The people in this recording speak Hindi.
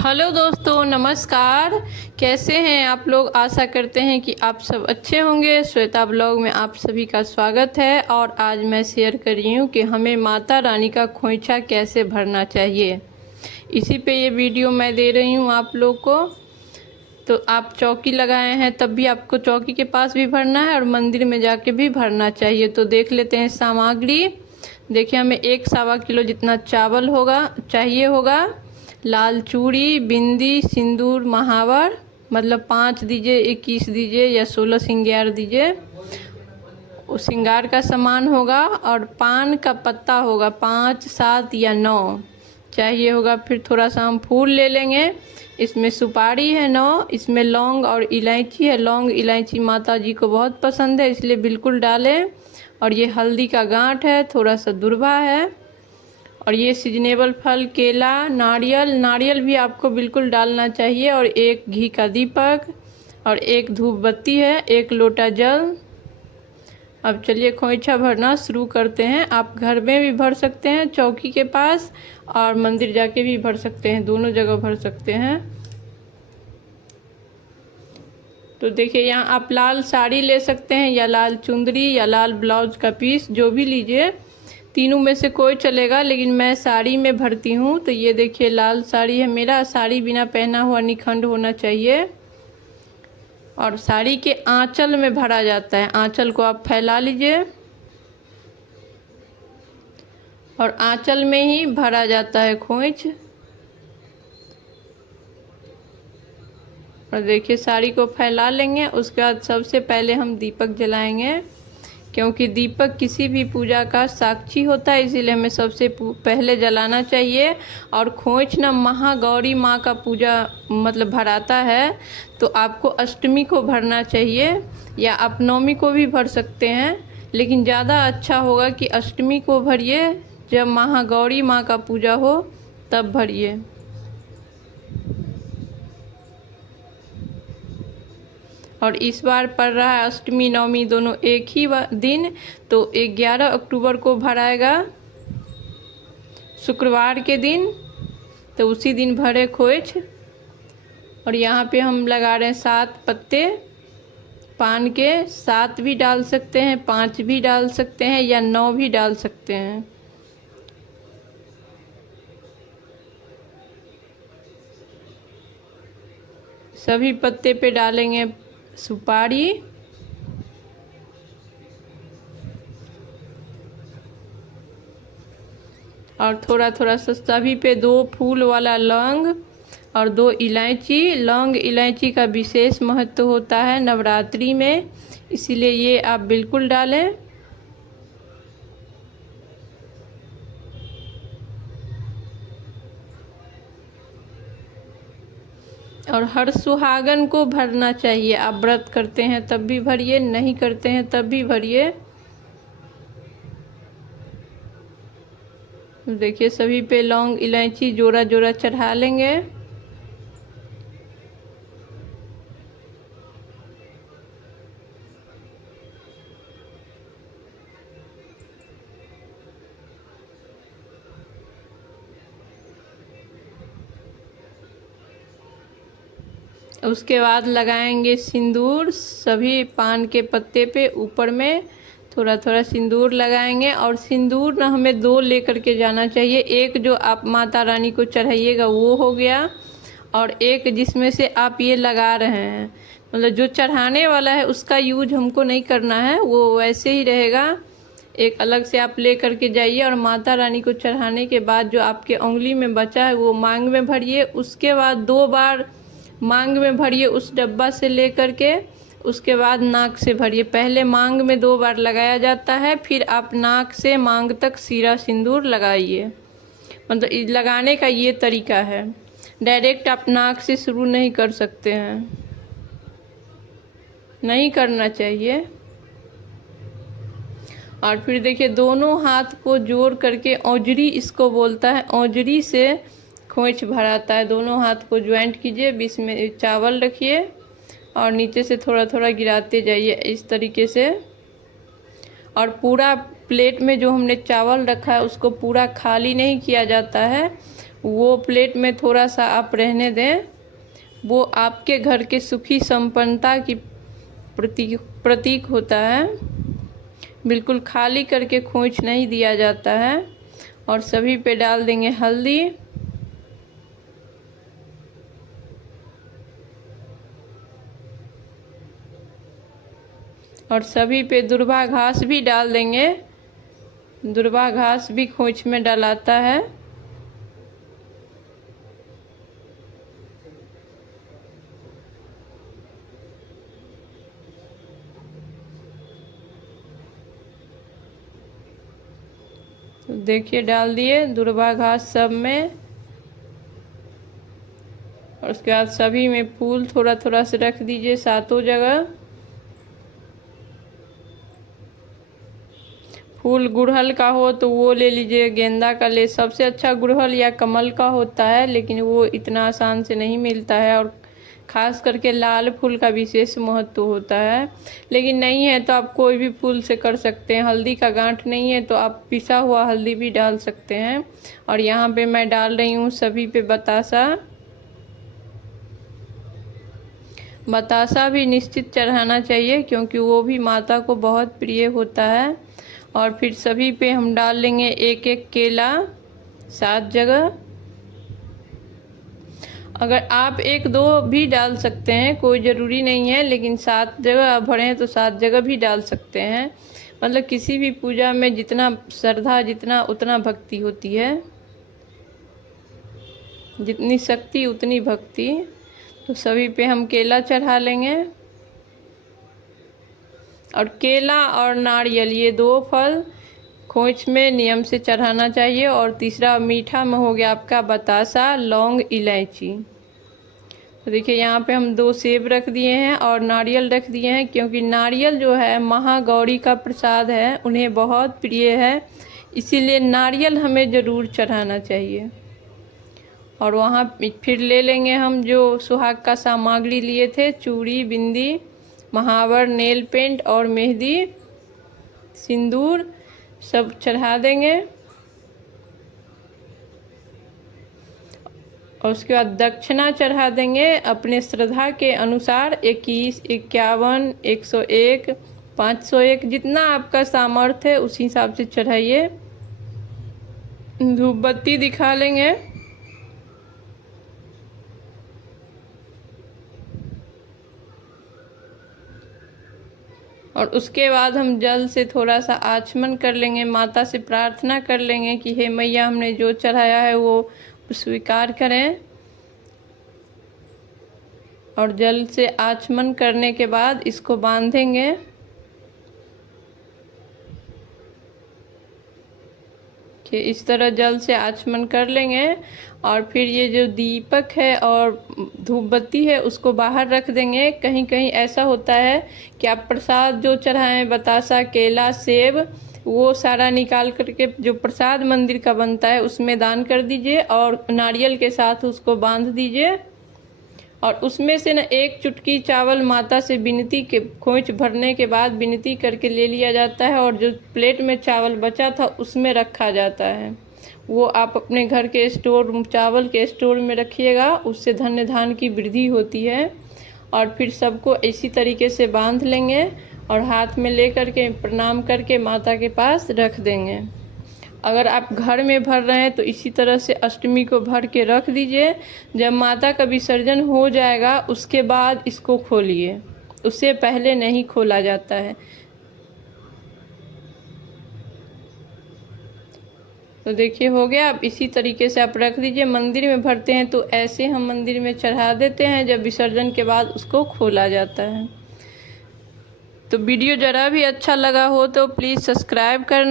हेलो दोस्तों, नमस्कार। कैसे हैं आप लोग? आशा करते हैं कि आप सब अच्छे होंगे। श्वेता ब्लॉग में आप सभी का स्वागत है। और आज मैं शेयर कर रही हूँ कि हमें माता रानी का खोइछा कैसे भरना चाहिए। इसी पे ये वीडियो मैं दे रही हूँ आप लोग को। तो आप चौकी लगाए हैं तब भी आपको चौकी के पास भी भरना है और मंदिर में जाके भी भरना चाहिए। तो देख लेते हैं सामग्री। देखिए, हमें 1 सवा किलो जितना चावल चाहिए होगा। लाल चूड़ी, बिंदी, सिंदूर, महावर, मतलब 5 दीजिए, 21 दीजिए या 16 श्रृंगार दीजिए। वो श्रृंगार का सामान होगा। और पान का पत्ता होगा 5, 7 या 9 चाहिए होगा। फिर थोड़ा सा हम फूल ले लेंगे। इसमें सुपारी है 9, इसमें लौंग और इलायची है। लौंग इलायची माता जी को बहुत पसंद है, इसलिए बिल्कुल डालें। और ये हल्दी का गांठ है, थोड़ा सा दुर्वा है। और ये सीजनेबल फल केला, नारियल भी आपको बिल्कुल डालना चाहिए। और एक घी का दीपक और एक धूप बत्ती है, 1 लोटा जल। अब चलिए खोइछा भरना शुरू करते हैं। आप घर में भी भर सकते हैं चौकी के पास, और मंदिर जाके भी भर सकते हैं, दोनों जगह भर सकते हैं। तो देखिए, यहाँ आप लाल साड़ी ले सकते हैं या लाल चुंदरी या लाल ब्लाउज का पीस, जो भी लीजिए। तीनों में से कोई चलेगा, लेकिन मैं साड़ी में भरती हूँ। तो ये देखिए, लाल साड़ी है मेरा। साड़ी बिना पहना हुआ निखंड होना चाहिए। और साड़ी के आंचल में भरा जाता है। आंचल को आप फैला लीजिए और आंचल में ही भरा जाता है खोइछ। और देखिए, साड़ी को फैला लेंगे। उसके बाद सबसे पहले हम दीपक जलाएंगे, क्योंकि दीपक किसी भी पूजा का साक्षी होता है, इसीलिए हमें सबसे पहले जलाना चाहिए। और खोइछ ना महागौरी माँ का पूजा मतलब भराता है। तो आपको अष्टमी को भरना चाहिए, या आप नवमी को भी भर सकते हैं, लेकिन ज़्यादा अच्छा होगा कि अष्टमी को भरिए, जब महागौरी माँ का पूजा हो तब भरिए। और इस बार पड़ रहा है अष्टमी नवमी दोनों एक ही दिन। तो 11 अक्टूबर को भराएगा, शुक्रवार के दिन। तो उसी दिन भरे खोइछ। और यहाँ पे हम लगा रहे हैं 7 पत्ते पान के। 7 भी डाल सकते हैं, 5 भी डाल सकते हैं, या 9 भी डाल सकते हैं। सभी पत्ते पे डालेंगे सुपारी। और थोड़ा थोड़ा सा सभी पे 2 फूल वाला लौंग और 2 इलायची। लौंग इलायची का विशेष महत्व होता है नवरात्रि में, इसीलिए ये आप बिल्कुल डालें। और हर सुहागन को भरना चाहिए। आप व्रत करते हैं तब भी भरिए, नहीं करते हैं तब भी भरिए। देखिए, सभी पे लौंग इलायची जोड़ा जोड़ा चढ़ा लेंगे। उसके बाद लगाएंगे सिंदूर। सभी पान के पत्ते पे ऊपर में थोड़ा थोड़ा सिंदूर लगाएंगे। और सिंदूर ना हमें 2 लेकर के जाना चाहिए। एक जो आप माता रानी को चढ़ाइएगा वो हो गया, और एक जिसमें से आप ये लगा रहे हैं, मतलब जो चढ़ाने वाला है उसका यूज हमको नहीं करना है, वो वैसे ही रहेगा। एक अलग से आप ले करके जाइए। और माता रानी को चढ़ाने के बाद जो आपके उंगली में बचा है वो मांग में भरिए। उसके बाद 2 बार मांग में भरिए उस डब्बा से ले करके। उसके बाद नाक से भरिए। पहले मांग में 2 बार लगाया जाता है, फिर आप नाक से मांग तक सीरा सिंदूर लगाइए। मतलब लगाने का ये तरीका है, डायरेक्ट आप नाक से शुरू नहीं कर सकते हैं, नहीं करना चाहिए। और फिर देखिए, दोनों हाथ को जोड़ करके औजरी इसको बोलता है, औजरी से खोइछ भराता है। दोनों हाथ को ज्वाइंट कीजिए, बीच में चावल रखिए और नीचे से थोड़ा थोड़ा गिराते जाइए इस तरीके से। और पूरा प्लेट में जो हमने चावल रखा है उसको पूरा खाली नहीं किया जाता है, वो प्लेट में थोड़ा सा आप रहने दें। वो आपके घर के सुखी संपन्नता की प्रतीक होता है। बिल्कुल खाली करके खोंच नहीं दिया जाता है। और सभी पे डाल देंगे हल्दी। और सभी पे दुर्वा घास भी डाल देंगे। दुर्वा घास भी खोंच में डलाता है। तो देखिए डाल दिए दुर्वा घास सब में। और उसके बाद सभी में फूल थोड़ा थोड़ा से रख दीजिए सातों जगह। फूल गुड़हल का हो तो वो ले लीजिए, गेंदा का ले, सबसे अच्छा गुड़हल या कमल का होता है, लेकिन वो इतना आसान से नहीं मिलता है। और ख़ास करके लाल फूल का विशेष महत्व होता है। लेकिन नहीं है तो आप कोई भी फूल से कर सकते हैं। हल्दी का गांठ नहीं है तो आप पिसा हुआ हल्दी भी डाल सकते हैं। और यहाँ पे मैं डाल रही हूँ सभी पे बतासा। बतासा भी निश्चित चढ़ाना चाहिए क्योंकि वो भी माता को बहुत प्रिय होता है। और फिर सभी पे हम डाल लेंगे एक एक केला 7 जगह। अगर आप 1-2 भी डाल सकते हैं, कोई ज़रूरी नहीं है, लेकिन 7 जगह आप भरें तो 7 जगह भी डाल सकते हैं। मतलब किसी भी पूजा में जितना श्रद्धा जितना उतना भक्ति होती है, जितनी शक्ति उतनी भक्ति। तो सभी पे हम केला चढ़ा लेंगे। और केला और नारियल ये 2 फल खोंच में नियम से चढ़ाना चाहिए। और तीसरा मीठा में हो गया आपका बतासा, लौंग, इलायची। तो देखिए यहाँ पे हम 2 सेब रख दिए हैं और नारियल रख दिए हैं, क्योंकि नारियल जो है महागौरी का प्रसाद है, उन्हें बहुत प्रिय है, इसीलिए नारियल हमें ज़रूर चढ़ाना चाहिए। और वहाँ फिर ले लेंगे हम जो सुहाग का सामग्री लिए थे, चूड़ी, बिंदी, महावर, नेल पेंट और मेहंदी, सिंदूर, सब चढ़ा देंगे। और उसके बाद दक्षिणा चढ़ा देंगे अपने श्रद्धा के अनुसार। 21, 51, 101, 501, जितना आपका सामर्थ्य है उसी हिसाब से चढ़ाइए। धूप बत्ती दिखा लेंगे। और उसके बाद हम जल से थोड़ा सा आचमन कर लेंगे, माता से प्रार्थना कर लेंगे कि हे मैया, हमने जो चढ़ाया है वो स्वीकार करें। और जल से आचमन करने के बाद इसको बांधेंगे। कि इस तरह जल से आचमन कर लेंगे। और फिर ये जो दीपक है और धूप बत्ती है उसको बाहर रख देंगे। कहीं कहीं ऐसा होता है कि आप प्रसाद जो चढ़ाएं, बतासा, केला, सेब, वो सारा निकाल करके जो प्रसाद मंदिर का बनता है उसमें दान कर दीजिए और नारियल के साथ उसको बांध दीजिए। और उसमें से ना 1 चुटकी चावल माता से विनती के खोंच भरने के बाद विनती करके ले लिया जाता है। और जो प्लेट में चावल बचा था उसमें रखा जाता है, वो आप अपने घर के स्टोर, चावल के स्टोर में रखिएगा, उससे धन्य धान की वृद्धि होती है। और फिर सबको इसी तरीके से बांध लेंगे और हाथ में ले करके प्रणाम करके माता के पास रख देंगे। अगर आप घर में भर रहे हैं तो इसी तरह से अष्टमी को भर के रख दीजिए। जब माता का विसर्जन हो जाएगा उसके बाद इसको खोलिए, उससे पहले नहीं खोला जाता है। तो देखिए हो गया। अब इसी तरीके से आप रख दीजिए। मंदिर में भरते हैं तो ऐसे हम मंदिर में चढ़ा देते हैं, जब विसर्जन के बाद उसको खोला जाता है। तो वीडियो ज़रा भी अच्छा लगा हो तो प्लीज़ सब्सक्राइब करना।